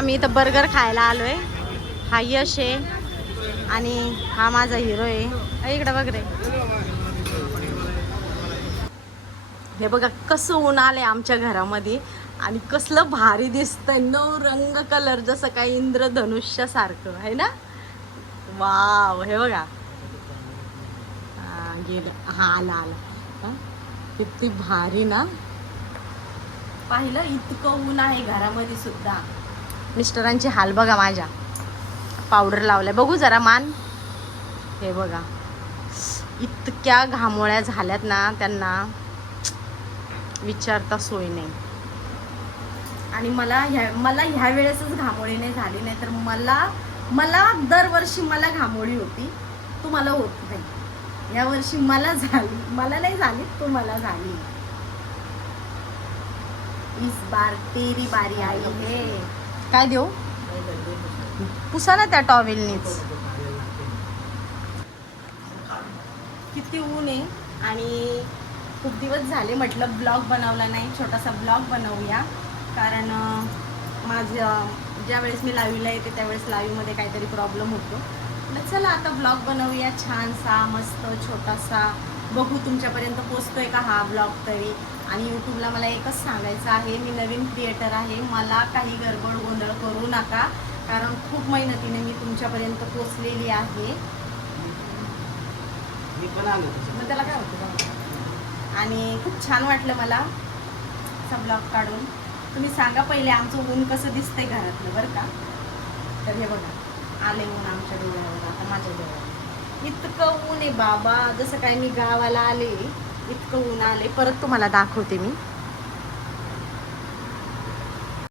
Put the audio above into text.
आम्ही इथं बर्गर खायला आलोय. हा यश आहे आणि हा माझा हिरो आहे. इकडं बघ रे. हे बघा कसं ऊन आलंय आमच्या घरामध्ये आणि कसलं भारी दिसतंय. नऊ रंग कलर जसं काही इंद्रधनुष्य सारखं आहे ना. वाव हे बघा. गेले हा आला आला. किती भारी ना. पाहिलं इतकं ऊन आहे घरामध्ये सुद्धा. मिस्टरांचे हाल बघा माझ्या. पावडर लावलाय बघू जरा मान. हे बघा इतक्या घामोळ्या झाल्यात ना त्यांना विचारता सोय नाही. आणि मला ह्या वेळेसच घामोळी नाही झाली, नाही तर मला दरवर्षी मला घामोळी होती. तुम्हाला होत नाही. या वर्षी मला झाली. मला नाही झाली, तुम्हाला झाली. इस बार तेरी बारी आई है. काय देऊ पुसा ना त्या टॉवेलनीच. किती ऊन आहे आणि खूप दिवस झाले म्हटलं ब्लॉग बनवला नाही. छोटासा ब्लॉग बनवूया कारण माझं ज्यावेळेस मी लाईव्हला येते त्यावेळेस लाईव्हमध्ये काहीतरी प्रॉब्लेम होतो. म्हटलं चला आता ब्लॉग बनवूया छानसा मस्त छोटासा. बघू तुमच्यापर्यंत पोचतोय का हा ब्लॉग तरी. आणि यूट्यूबला मला एकच सांगायचं आहे, मी नवीन क्रिएटर आहे. मला काही गडबड गोंधळ करू नका कारण खूप मेहनतीने मी तुमच्यापर्यंत पोचलेली आहे. मग त्याला काय होतं आणि खूप छान वाटलं मला असा ब्लॉग काढून. तुम्ही सांगा पहिले आमचं ऊन कसं दिसतंय घरातलं बरं का. तर हे बघा आले ऊन आमच्या डोळ्यावर. आता माझ्या डोळ्यावर इतकं ऊन आहे बाबा. जसं काय मी गावाला आले इतकं ऊन आले. परत तुम्हाला दाखवते मी.